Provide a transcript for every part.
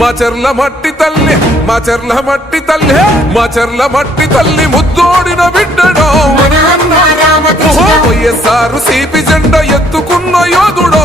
మా చెర్ల మట్టి తల్లి మా చెర్ల మట్టి తల్లి మా చెర్ల మట్టి తల్లి ముద్దోడిన బిడ్డడో. వైఎస్ఆర్ సిపి జెండ ఎత్తుకున్న యోధుడో.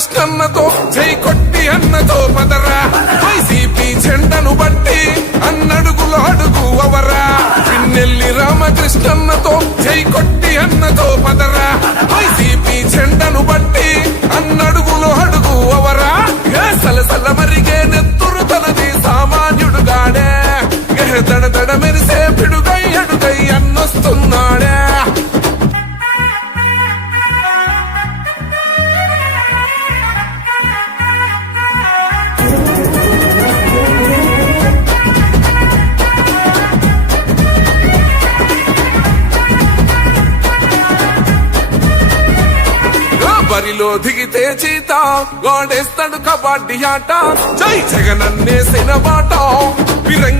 కృష్ణన్నతో జై కొట్టి అన్నతో పదరా. వైసీపీ జెండను బట్టి అన్నడుగులు అడుగు అవరా. పిన్నెల్లి రామకృష్ణన్నతో జై కొట్టి అన్నతో పదరా. వైసీపీ జెండను బట్టి అన్నడుగులు అడుగు అవరా. ఏ సలసల మరిగే నెత్తురు తనది సామాన్యుడుగాడే ఏ దడ దడ మెరిసే చీత కబడ్డీ ఆట. జై జగనన్నేసిన బాట. విరంగ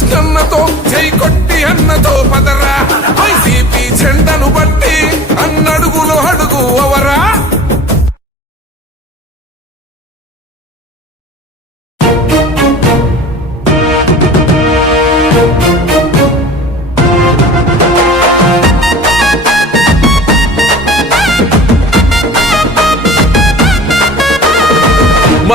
రామకృష్ణన్నతో జై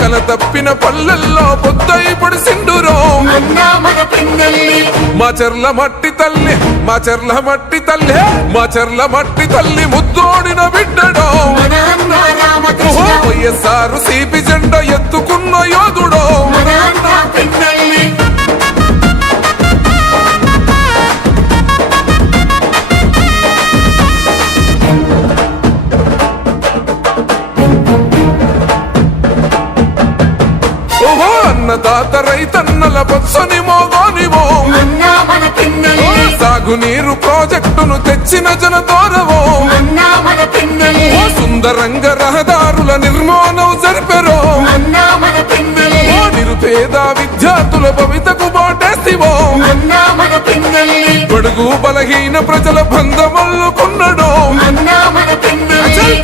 కల తప్పిన పల్లెల్లో పొద్దై పడిసిండురో మా చెర్ల మట్టి తల్లి మా చెర్ల మట్టి తల్లి మా చెర్ల మట్టి తల్లి ముద్దోడిన బిడ్డడో. సాగునీరు ప్రాజెక్టును తెచ్చిన ఓ సుందరంగ రహదారుల నిర్మాణం జరిపెరో. నిరుపేద విద్యార్థుల భవితకు బాటేసివో. బడుగు బలహీన ప్రజల బంధమల్లుకున్నడో